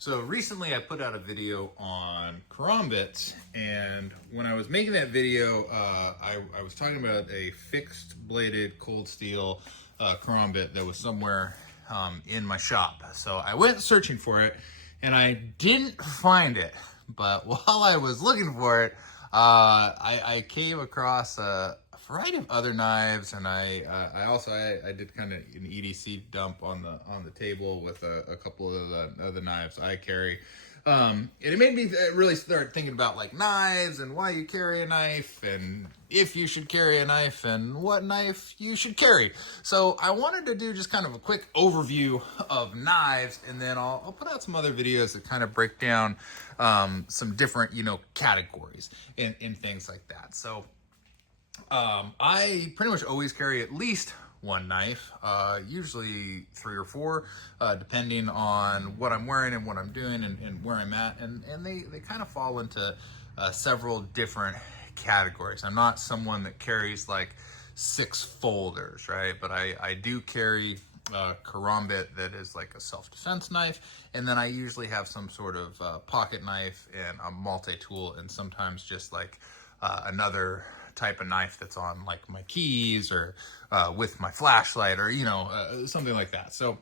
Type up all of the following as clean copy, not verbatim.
So recently I put out a video on karambits, and when I was making that video, I was talking about a fixed bladed cold steel karambit that was somewhere in my shop. So I went searching for it, and I didn't find it. But while I was looking for it, I came across a variety of other knives, and I did kind of an EDC dump on the table with a couple of the other knives I carry. And it made me really start thinking about like knives and why you carry a knife and if you should carry a knife and what knife you should carry. So I wanted to do just kind of a quick overview of knives, and then I'll put out some other videos that kind of break down some different, categories and things like that. So I pretty much always carry at least one knife, usually three or four, depending on what I'm wearing and what I'm doing and where I'm at. And they kind of fall into several different categories. I'm not someone that carries like 6 folders, right? But I do carry a karambit that is like a self-defense knife, and then I usually have some sort of pocket knife and a multi-tool, and sometimes just like another type of knife that's on like my keys or with my flashlight or something like that. So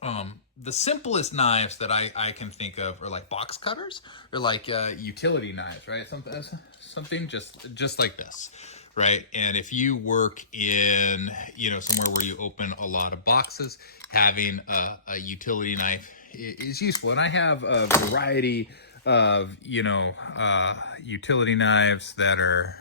the simplest knives that I can think of are like box cutters or like utility knives, right? Something just like this, right? And if you work in somewhere where you open a lot of boxes, having a utility knife is useful. And I have a variety of utility knives that are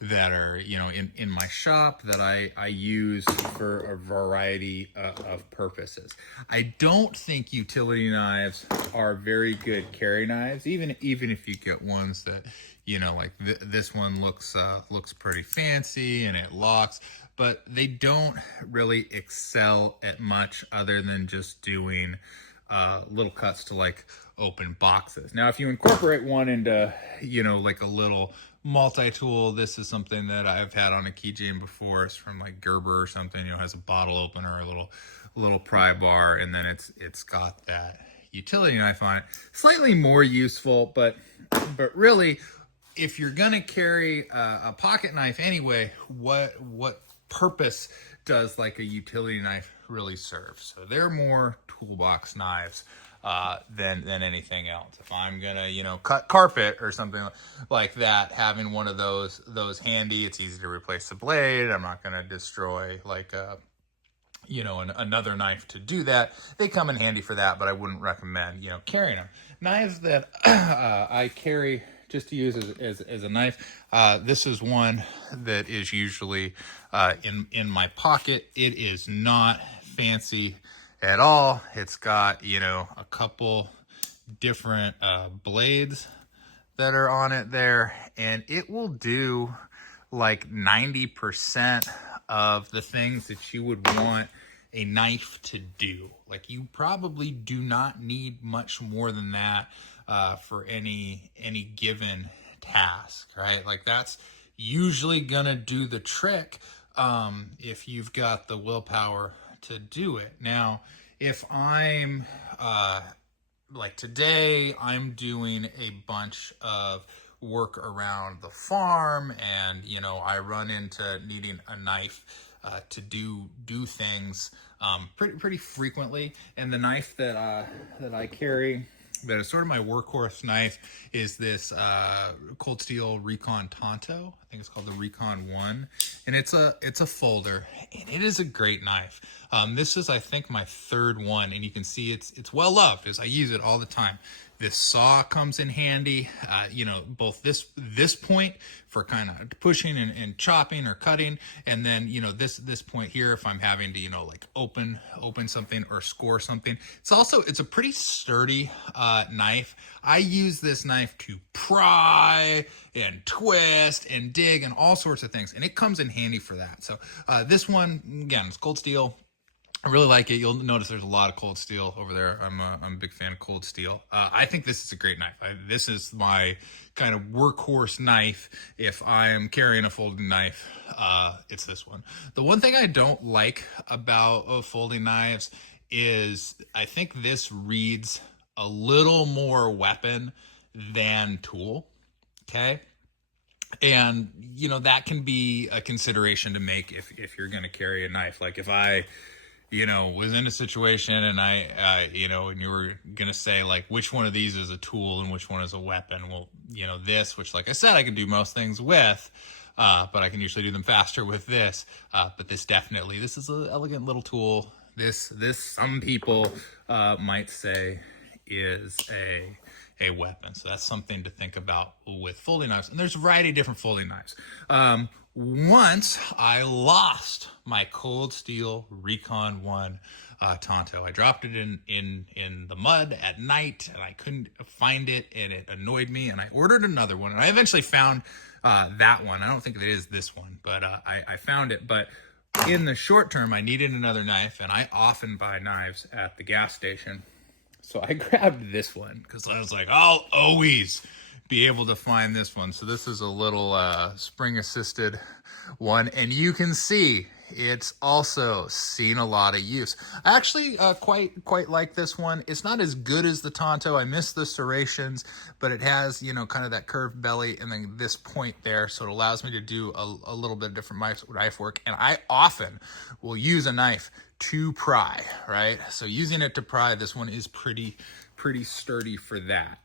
in my shop that I use for a variety of purposes. I don't think utility knives are very good carry knives, even if you get ones that like this one looks pretty fancy and it locks, but they don't really excel at much other than just doing little cuts to like open boxes. Now, if you incorporate one into, like a little multi-tool, this is something that I've had on a keychain before. It's from like Gerber or something, has a bottle opener, a little pry bar, and then it's got that utility knife on it. Slightly more useful, but really, if you're gonna carry a pocket knife anyway, what purpose does like a utility knife really serve? So they're more toolbox knives than anything else. If I'm gonna cut carpet or something like that, having one of those handy, it's easy to replace the blade. I'm not gonna destroy like another knife to do that. They come in handy for that, but I wouldn't recommend carrying them. Knives that I carry just to use as a knife. This is one that is usually in my pocket. It is not fancy at all. It's got a couple different blades that are on it there, and it will do like 90% of the things that you would want a knife to do. Like, you probably do not need much more than that for any given task, right? Like, that's usually gonna do the trick if you've got the willpower to do it. Now, if I'm like today, I'm doing a bunch of work around the farm, and I run into needing a knife to do things pretty frequently. And the knife that I carry, that is sort of my workhorse knife, is this Cold Steel Recon Tonto. I think it's called the Recon 1, and it's a folder, and it is a great knife. This is, I think, my third one, and you can see it's well loved as I use it all the time. This saw comes in handy, both this point for kind of pushing and chopping or cutting, and then this point here if I'm having to like open something or score something. It's a pretty sturdy knife. I use this knife to pry and twist and dig and all sorts of things, and it comes in handy for that. So this one, again, it's Cold Steel. I really like it. You'll notice there's a lot of Cold Steel over there. I'm a big fan of Cold Steel. I think this is a great knife. This is my kind of workhorse knife. If I'm carrying a folding knife, it's this one. The one thing I don't like about folding knives is I think this reads a little more weapon than tool. Okay. And, you know, that can be a consideration to make if you're going to carry a knife. Like if I, you know, was in a situation and you know, and you were going to say like, which one of these is a tool and which one is a weapon? Well, you know, this, which like I said, I can do most things with, but I can usually do them faster with this. But this is an elegant little tool. This some people might say is a weapon. So that's something to think about with folding knives. And there's a variety of different folding knives. Once I lost my Cold Steel Recon 1 Tonto. I dropped it in the mud at night and I couldn't find it and it annoyed me, and I ordered another one, and I eventually found that one. I don't think it is this one, but I found it. But in the short term, I needed another knife, and I often buy knives at the gas station. So I grabbed this one because I was like, I'll always be able to find this one. So this is a little spring assisted one, and you can see it's also seen a lot of use. I actually quite like this one. It's not as good as the Tonto. I miss the serrations, but it has, you know, kind of that curved belly and then this point there, so it allows me to do a little bit of different knife work. And I often will use a knife to pry, right? So using it to pry, this one is pretty sturdy for that.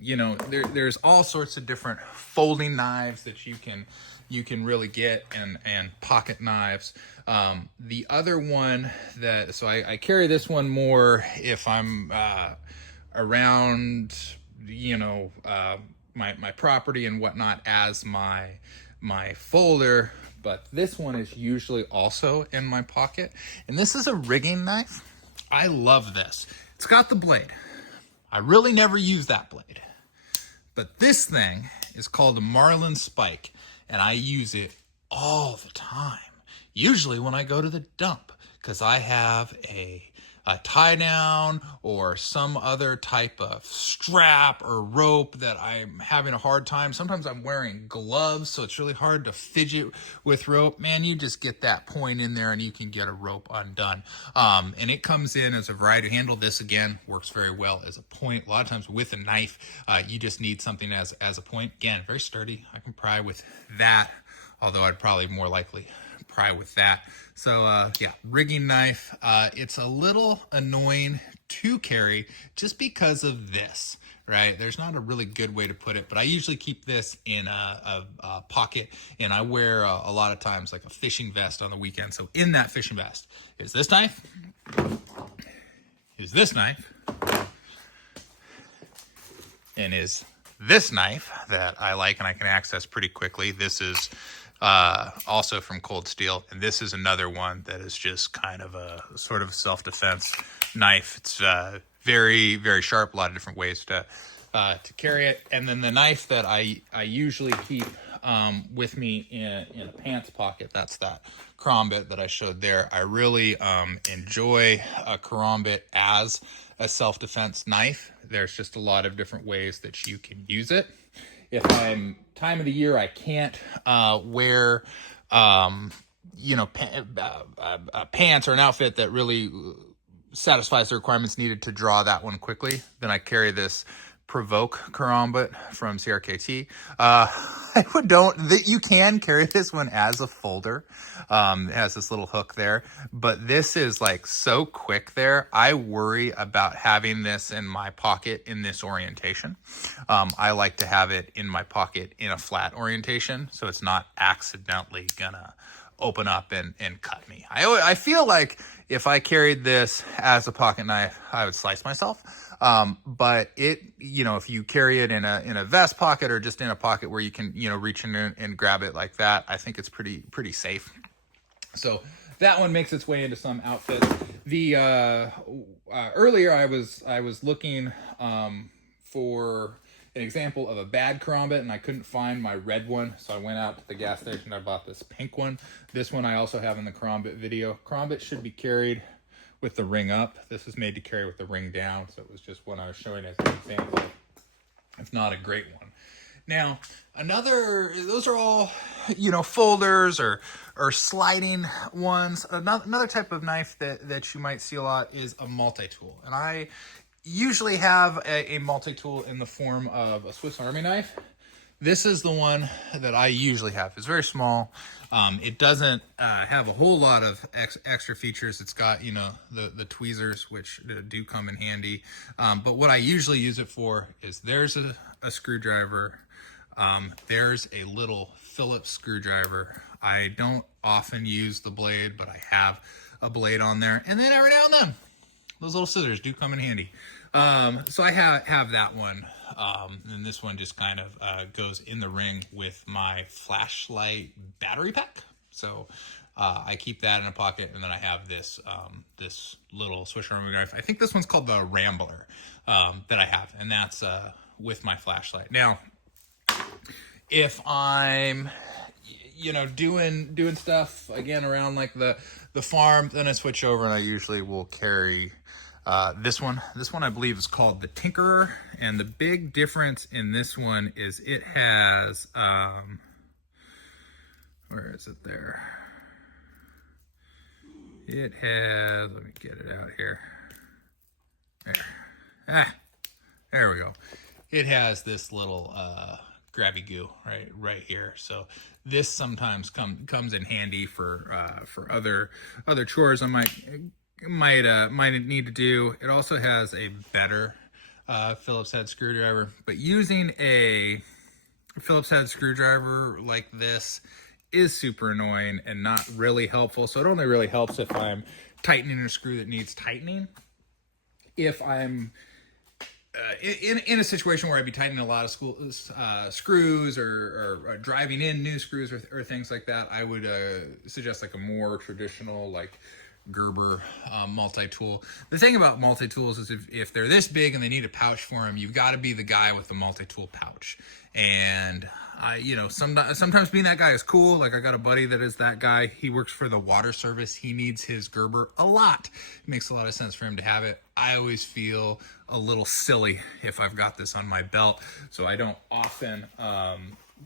You know, there's all sorts of different folding knives that you can really get, and pocket knives. The other one that, so I carry this one more if I'm around, you know, my property and whatnot as my folder, but this one is usually also in my pocket. And this is a rigging knife. I love this. It's got the blade. I really never use that blade. But this thing is called a Marlin Spike, and I use it all the time. Usually when I go to the dump, because I have a tie down or some other type of strap or rope that I'm having a hard time. Sometimes I'm wearing gloves, so it's really hard to fidget with rope. Man, you just get that point in there and you can get a rope undone. And it comes in as a variety handle. This again works very well as a point. A lot of times with a knife, you just need something as a point. Again, very sturdy. I can pry with that, although I'd probably more likely pry with that. So yeah, rigging knife. It's a little annoying to carry just because of this, right? There's not a really good way to put it, but I usually keep this in a pocket, and I wear a lot of times like a fishing vest on the weekend. So in that fishing vest is this knife, is this knife, and is this knife that I like and I can access pretty quickly. This is also from Cold Steel, and this is another one that is just kind of a sort of self-defense knife. It's very, very sharp, a lot of different ways to carry it. And then the knife that I usually keep with me in a pants pocket, that's that karambit that I showed there. I really enjoy a karambit as a self-defense knife. There's just a lot of different ways that you can use it. If I'm time of the year, I can't wear, you know, pants or an outfit that really satisfies the requirements needed to draw that one quickly, then I carry this Provoke karambit from CRKT. You can carry this one as a folder. It has this little hook there, but this is like so quick there. I worry about having this in my pocket in this orientation. I like to have it in my pocket in a flat orientation, so it's not accidentally gonna open up and cut me. I feel like if I carried this as a pocket knife, I would slice myself. But it, you know, if you carry it in a vest pocket or just in a pocket where you can, you know, reach in and grab it like that, I think it's pretty safe. So that one makes its way into some outfits. The earlier I was looking for an example of a bad karambit, and I couldn't find my red one, so I went out to the gas station. I bought this pink one. This one I also have in the karambit video. Karambit should be carried with the ring up. This is made to carry with the ring down, so it was just one I was showing as an example. It's not a great one. Now, those are all, folders or sliding ones. Another type of knife that you might see a lot is a multi-tool. And I usually have a multi-tool in the form of a Swiss Army knife. This is the one that I usually have. It's very small. It doesn't have a whole lot of extra features. It's got, the tweezers, which do come in handy. But what I usually use it for is there's a screwdriver. There's a little Phillips screwdriver. I don't often use the blade, but I have a blade on there. And then every now and then, those little scissors do come in handy. So I have that one. And this one just kind of goes in the ring with my flashlight battery pack. So I keep that in a pocket, and then I have this this little Swiss Army knife. I think this one's called the Rambler that I have, and that's with my flashlight. Now, if I'm doing stuff again around like the farm, then I switch over and I usually will carry this one. This one I believe is called the Tinkerer, and the big difference in this one is it has where is it there? It has, let me get it out here. There we go. It has this little grabby goo right here. So this sometimes comes in handy for other chores I might need to do. It also has a better Phillips head screwdriver, but using a Phillips head screwdriver like this is super annoying and not really helpful. So it only really helps if I'm tightening a screw that needs tightening. If I'm in a situation where I'd be tightening a lot of screws or driving in new screws or things like that, I would suggest like a more traditional like Gerber multi-tool. The thing about multi-tools is if they're this big and they need a pouch for them, you've got to be the guy with the multi-tool pouch. And sometimes being that guy is cool. Like I got a buddy that is that guy. He works for the water service. He needs his Gerber a lot. It makes a lot of sense for him to have it. I always feel a little silly if I've got this on my belt, so I don't often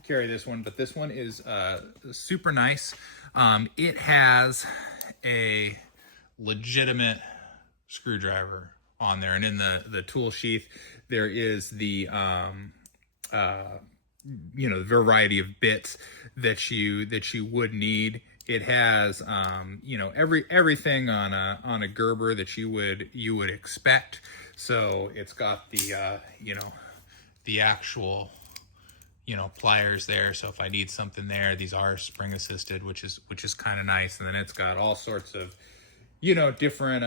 carry this one, but this one is super nice. It has a legitimate screwdriver on there, and in the tool sheath there is the variety of bits that you would need. It has everything on a Gerber that you would expect. So it's got the actual pliers there. So if I need something there, these are spring assisted, which is kind of nice. And then it's got all sorts of different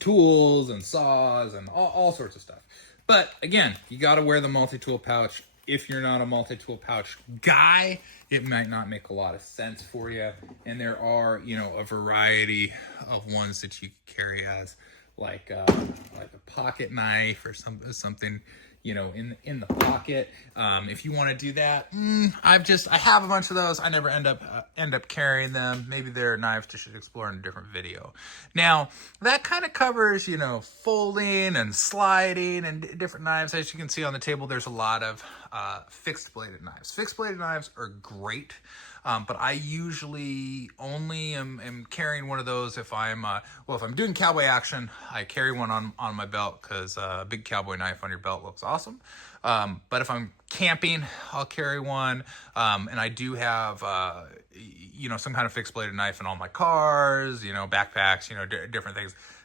tools and saws and all sorts of stuff. But again, you got to wear the multi-tool pouch. If you're not a multi-tool pouch guy, it might not make a lot of sense for you. And there are, a variety of ones that you carry as like a pocket knife or something, in the pocket. If you want to do that, I have a bunch of those. I never end up carrying them. Maybe they're knives I should explore in a different video. Now that kind of covers, folding and sliding and different knives. As you can see on the table, there's a lot of fixed bladed knives. Fixed bladed knives are great. But I usually only am carrying one of those if I'm doing cowboy action. I carry one on my belt because a big cowboy knife on your belt looks awesome. But if I'm camping, I'll carry one. And I do have some kind of fixed bladed knife in all my cars, backpacks, different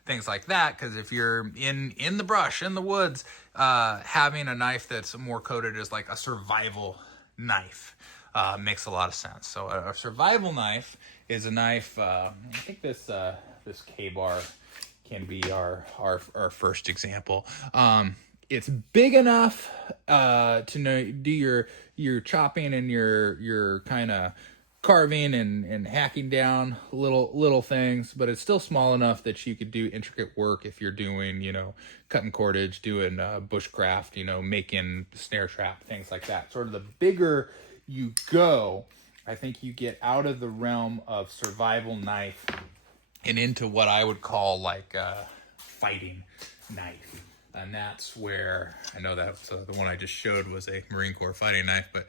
things like that. Because if you're in the brush, in the woods, having a knife that's more coated as like a survival knife makes a lot of sense. So a survival knife is a knife. I think this K-bar can be our first example. It's big enough to do your chopping and your kind of carving and hacking down little things, but it's still small enough that you could do intricate work if you're doing cutting cordage, doing bushcraft, making snare trap, things like that. Sort of the bigger you go, I think you get out of the realm of survival knife and into what I would call like a fighting knife. And that's where, I know that the one I just showed was a Marine Corps fighting knife, but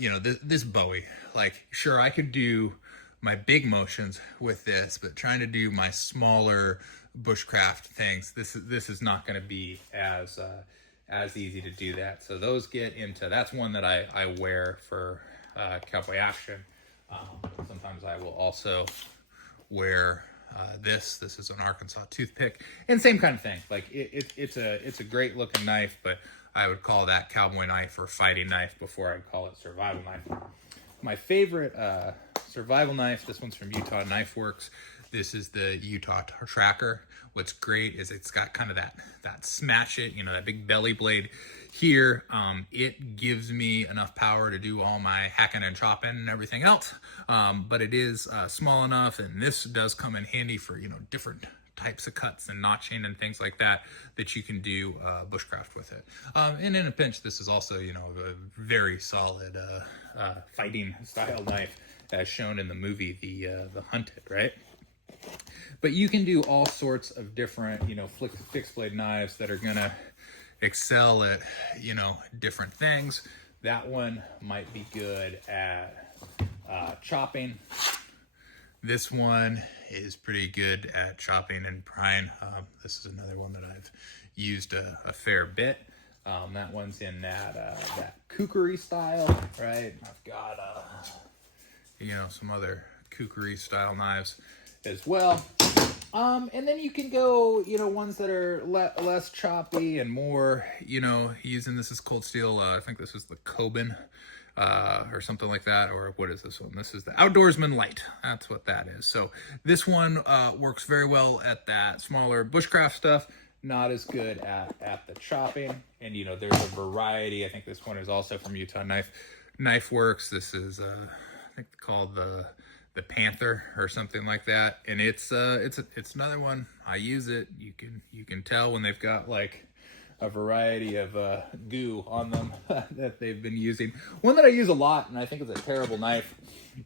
you know, this Bowie, like, sure, I could do my big motions with this, but trying to do my smaller bushcraft things, this is not going to be as easy to do that. So those get into, that's one that I wear for cowboy action. Sometimes I will also wear this is an Arkansas toothpick, and same kind of thing. Like it's a great looking knife, but I would call that cowboy knife or fighting knife before I'd call it survival knife. My favorite survival knife, this one's from Utah Knife Works. This is the Utah Tracker. What's great is it's got kind of that smash it, you know, that big belly blade here. It gives me enough power to do all my hacking and chopping and everything else. But it is small enough, and this does come in handy for, you know, different types of cuts and notching and things like that you can do bushcraft with it. And in a pinch, this is also, you know, a very solid fighting style knife as shown in the movie, the Hunted, right? But you can do all sorts of different, you know, fixed blade knives that are gonna excel at, you know, different things. That one might be good at chopping. This one is pretty good at chopping and prying. This is another one that I've used a fair bit. That one's in that kookery style, right? I've got you know, some other kookery style knives as well. And then you can go, you know, ones that are less choppy and more, you know, using, this is cold steel. I think this is the Coben or something like that. Or what is this one? This is the Outdoorsman Light. That's what that is. So this one works very well at that smaller bushcraft stuff. Not as good at the chopping. And, you know, there's a variety. I think this one is also from Utah Knife Works. This is, I think called the Panther or something like that, and it's another one. I use it. You can tell when they've got like a variety of goo on them that they've been using. One that I use a lot, and I think is a terrible knife,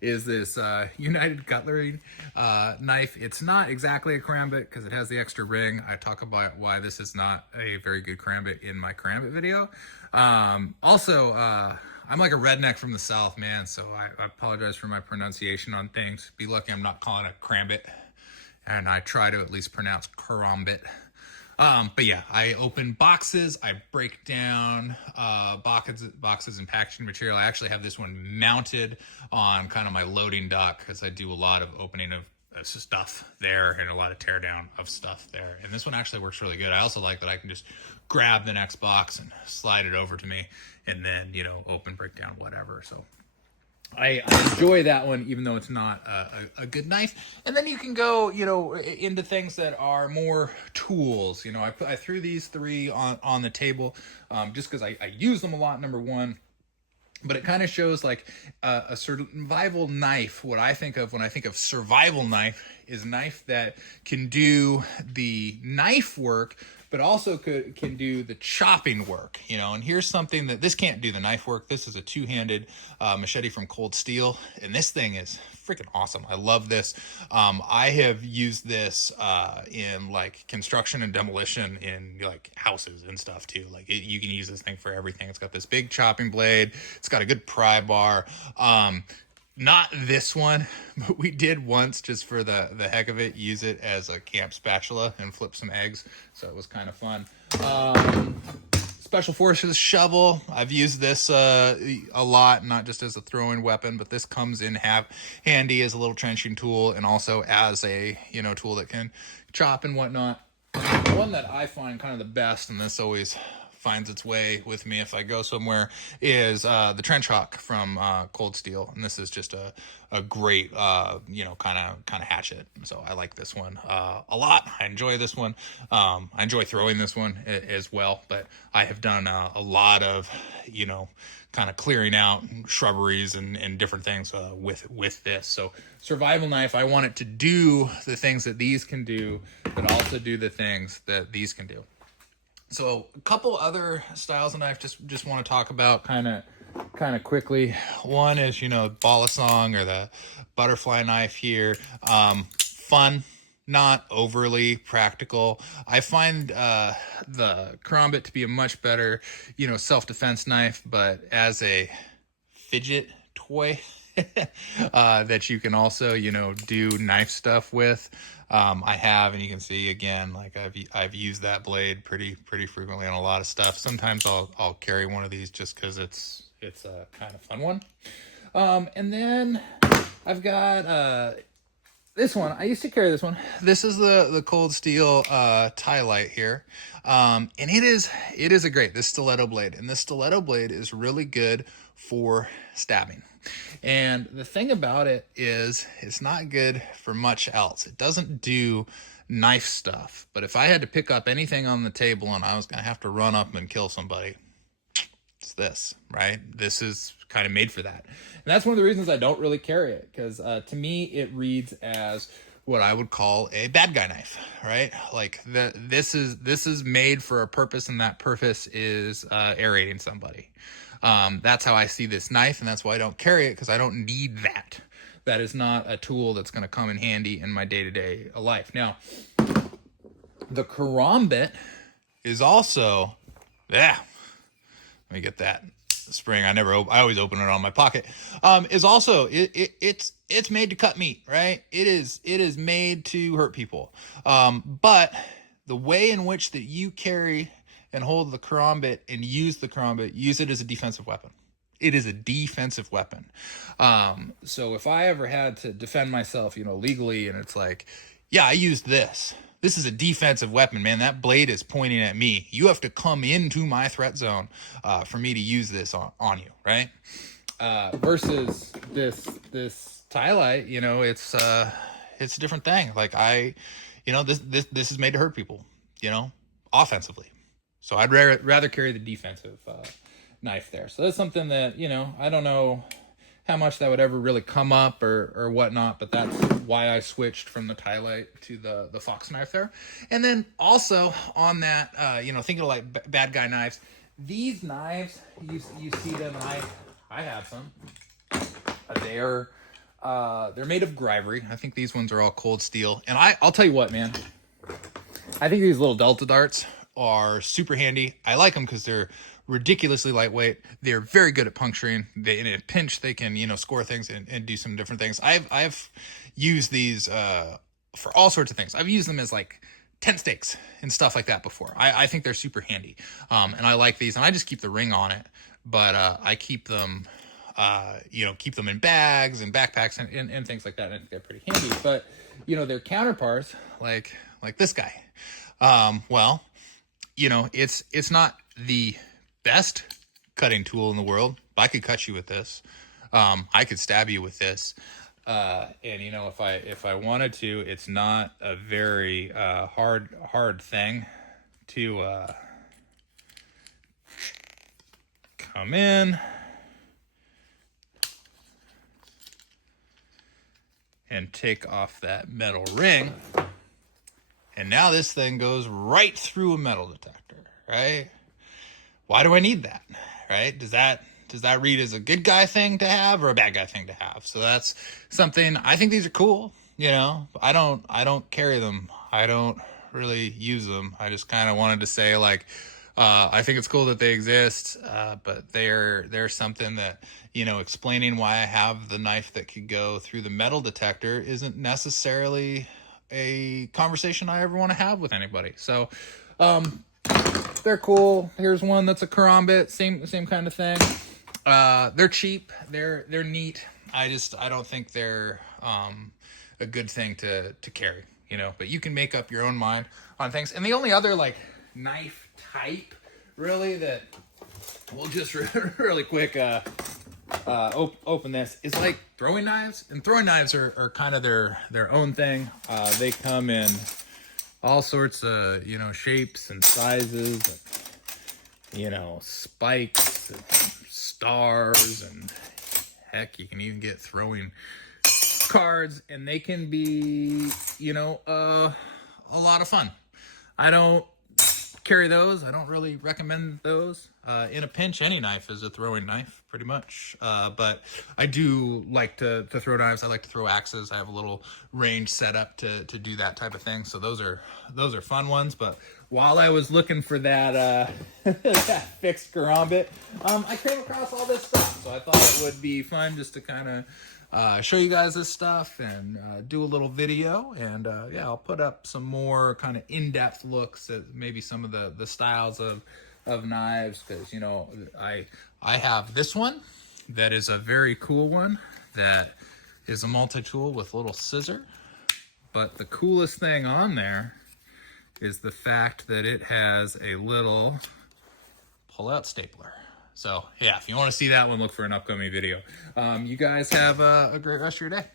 is this United Cutlery knife. It's not exactly a karambit because it has the extra ring. I talk about why this is not a very good karambit in my karambit video. Also, I'm like a redneck from the South, man, so I apologize for my pronunciation on things. Be lucky I'm not calling it karambit, and I try to at least pronounce karambit. But yeah, I open boxes, I break down boxes and packaging material. I actually have this one mounted on kind of my loading dock because I do a lot of opening of stuff there and a lot of tear down of stuff there. And this one actually works really good. I also like that I can just grab the next box and slide it over to me and then, you know, open, break down, whatever. So I enjoy that one, even though it's not a good knife. And then you can go, you know, into things that are more tools. You know, I threw these three on the table just because I use them a lot, number one. But it kind of shows like a survival knife. What I think of when I think of survival knife is a knife that can do the knife work, but also can do the chopping work, you know. And here's something that this can't do the knife work. This is a two-handed machete from Cold Steel, and this thing is freaking awesome. I love this. I have used this in like construction and demolition in like houses and stuff too. Like you can use this thing for everything. It's got this big chopping blade. It's got a good pry bar. Not this one, but we did once just for the heck of it, use it as a camp spatula and flip some eggs. So it was kind of fun. Special Forces shovel. I've used this a lot, not just as a throwing weapon, but this comes in handy as a little trenching tool and also as a, you know, tool that can chop and whatnot. The one that I find kind of the best, and this always finds its way with me if I go somewhere, is the Trench Hawk from Cold Steel, and this is just a great you know, kind of hatchet. So I like this one a lot. I enjoy this one. I enjoy throwing this one as well, but I have done a lot of, you know, kind of clearing out shrubberies and different things with this. So survival knife, I want it to do the things that these can do, but also do the things that these can do. So a couple other styles of knife just want to talk about kind of quickly. One is, you know, balisong or the butterfly knife here. Fun. not overly practical. I find the karambit to be a much better, self-defense knife, but as a fidget toy that you can also, do knife stuff with. I have, and you can see again, like I've used that blade pretty frequently on a lot of stuff. Sometimes I'll carry one of these just because it's a kind of fun one. And then I've got this one. I used to carry this one. This is the Cold Steel tie light here, and it is a great, this stiletto blade, and this stiletto blade is really good for stabbing. And the thing about it is it's not good for much else. It doesn't do knife stuff. But if I had to pick up anything on the table and I was going to have to run up and kill somebody, it's this, right? This is kind of made for that. And that's one of the reasons I don't really carry it, because to me it reads as what I would call a bad guy knife, right? Like this is made for a purpose, and that purpose is aerating somebody. That's how I see this knife, and that's why I don't carry it, because I don't need that. That is not a tool that's going to come in handy in my day-to-day life. Now, the karambit is also, let me get that spring. I always open it on my pocket. Is also it's made to cut meat, right? It is made to hurt people. But the way in which that you carry and hold the karambit and use the karambit, use it as a defensive weapon. It is a defensive weapon. So if I ever had to defend myself, legally, and it's like, yeah, I used this. This is a defensive weapon, man. That blade is pointing at me. You have to come into my threat zone for me to use this on you, right? Versus this tie light, it's a different thing. Like this is made to hurt people, offensively. So I'd rather carry the defensive knife there. So that's something that, I don't know how much that would ever really come up or whatnot, but that's why I switched from the tie light to the fox knife there. And then also on that, thinking of like bad guy knives, these knives, you see them, and I have some. They're made of Grivory. I think these ones are all Cold Steel. And I'll tell you what, man, I think these little Delta darts are super handy. I like them because they're ridiculously lightweight. They're very good at puncturing. In a pinch, they can, score things and do some different things. I've used these for all sorts of things. I've used them as like tent stakes and stuff like that before. I think they're super handy. And I like these, and I just keep the ring on it, but I keep them, keep them in bags and backpacks and things like that. And I think they're pretty handy, but their counterparts, like this guy, it's not the best cutting tool in the world, but I could cut you with this. I could stab you with this. And if I wanted to, it's not a very hard thing to come in and take off that metal ring. And now this thing goes right through a metal detector, right? Why do I need that, right? Does that read as a good guy thing to have or a bad guy thing to have? So that's something. I think these are cool, I don't carry them. I don't really use them. I just kind of wanted to say, like, I think it's cool that they exist, but they're something that, explaining why I have the knife that could go through the metal detector isn't necessarily a conversation I ever want to have with anybody. So, they're cool. Here's one that's a karambit, same kind of thing. They're cheap. They're neat. I don't think they're a good thing to carry, but you can make up your own mind on things. And the only other like knife type really that we'll just really quick open this is like throwing knives. And throwing knives are kind of their own thing. They come in all sorts of, shapes and sizes, spikes and stars, and heck, you can even get throwing cards, and they can be, a lot of fun. I don't carry those. I don't really recommend those. In a pinch, any knife is a throwing knife, pretty much. But I do like to throw knives. I like to throw axes. I have a little range set up to do that type of thing. So those are fun ones. But while I was looking for that that fixed karambit, I came across all this stuff. So I thought it would be fun just to kind of show you guys this stuff and do a little video. And yeah, I'll put up some more kind of in-depth looks at maybe some of the styles of knives, because, you know, I have this one that is a very cool one that is a multi-tool with a little scissor. But the coolest thing on there is the fact that it has a little pull-out stapler. So yeah, if you want to see that one, look for an upcoming video. You guys have a great rest of your day.